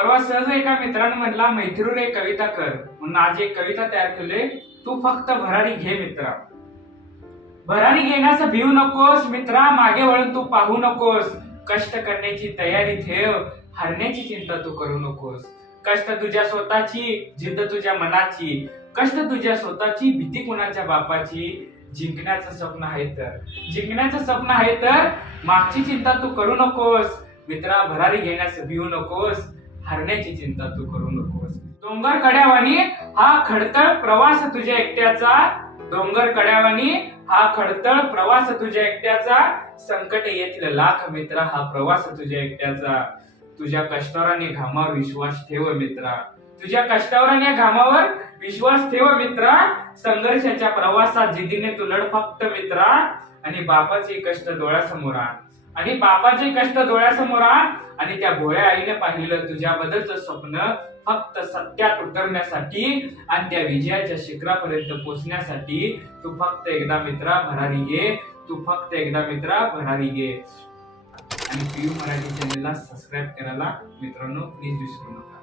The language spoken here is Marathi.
परवा सहज एका मित्राने म्हटला मैत्रीवर एक कविता कर. म्हणून आज एक कविता तयार केले तू फक्त भरारी घे मित्रा. भरारी घेण्यास भिवू नकोस मित्रा. मागे वळून तू पाहू नकोस. कष्ट करण्याची तयारी ठेव. हरण्याची चिंता तू करू नकोस. कष्ट तुझ्या स्वतःची जिद्द तुझ्या मनाची. कष्ट तुझ्या स्वतःची भीती कुणाच्या बापाची. जिंकण्याचं स्वप्न आहे तर. जिंकण्याचं स्वप्न आहे तर मागची चिंता तू करू नकोस. मित्रा भरारी घेण्यास भिवू नकोस. हरण्याची चिंता तू करू नकोस. डोंगर कड्यावानी हा खडतळ प्रवास तुझ्या एकट्याचा. डोंगर कड्यावानी हा खडतळ प्रवास तुझ्या एकट्याचा. संकट येतील लाख मित्रा हा प्रवास तुझ्या एकट्याचा. तुझ्या कष्टावर घामावर विश्वास ठेव मित्रा. तुझ्या कष्टावर आणि घामावर विश्वास ठेव मित्रा. संघर्षाच्या प्रवासात जिद्दीने तू लढ फक्त मित्रा. आणि बापाचे कष्ट डोळ्यासमोर आण. आणि बापाचे कष्ट डोळ्यासमोर आण आणि त्या भोळ्या आईने पाहिलेलं तुझ्याबद्दलचं स्वप्न फक्त सत्यात उतरण्यासाठी आणि त्या विजयाच्या शिखरापर्यंत पोहोचण्यासाठी तू फक्त एकदा मित्रा भरारी घे. तू फक्त एकदा मित्रा भरारी घे. आणि पीयू मराठी चॅनलला सबस्क्राईब करायला मित्रांनो प्लीज विसरू नका.